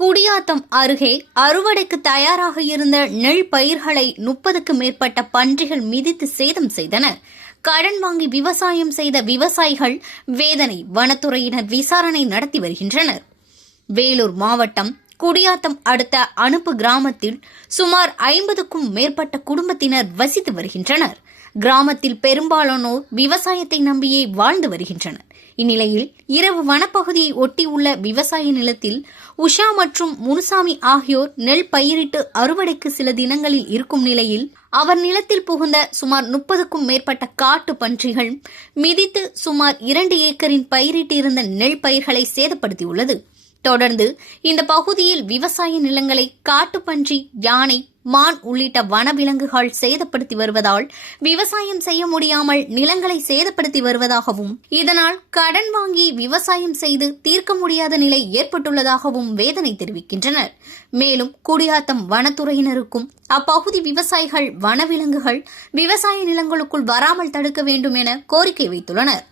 குடியாத்தம் அருகே அறுவடைக்கு தயாராக இருந்த நெல் பயிர்களை 30க்கும் மேற்பட்ட பன்றிகள் மிதித்து சேதம் செய்தன. கடன் வாங்கி விவசாயம் செய்த விவசாயிகள் வேதனை. வனத்துறையினர் விசாரணை நடத்தி வருகின்றனர். வேலூர் மாவட்டம் குடியாத்தம் அடுத்த அனுப்பு கிராமத்தில் சுமார் 50க்கும் மேற்பட்ட குடும்பத்தினர் வசித்து வருகின்றனர். கிராமத்தில் பெரும்பாலானோர் விவசாயத்தை நம்பியே வாழ்ந்து வருகின்றனர். இந்நிலையில் இரவு வனப்பகுதியை ஒட்டியுள்ள விவசாய நிலத்தில் உஷா மற்றும் முனுசாமி ஆகியோர் நெல் பயிரிட்டு அறுவடைக்கு சில தினங்களில் இருக்கும் நிலையில் அவர் நிலத்தில் புகுந்த சுமார் 30க்கும் மேற்பட்ட காட்டு பன்றிகள் மிதித்து சுமார் 2 ஏக்கரின் பயிரிட்டிருந்த நெல் பயிர்களை சேதப்படுத்தியுள்ளது. தொடர்ந்து இந்த பகுதியில் விவசாய நிலங்களை காட்டுப்பன்றி, யானை, மான் உள்ளிட்ட வனவிலங்குகள் சேதப்படுத்தி வருவதால் விவசாயம் செய்ய முடியாமல் நிலங்களை சேதப்படுத்தி வருவதாகவும், இதனால் கடன் வாங்கி விவசாயம் செய்து தீர்க்க முடியாத நிலை ஏற்பட்டுள்ளதாகவும் வேதனை தெரிவிக்கின்றனர். மேலும் குடியாத்தம் வனத்துறையினருக்கும் அப்பகுதி விவசாயிகள் வனவிலங்குகள் விவசாய நிலங்களுக்குள் வராமல் தடுக்க வேண்டும் என கோரிக்கை வைத்துள்ளனர்.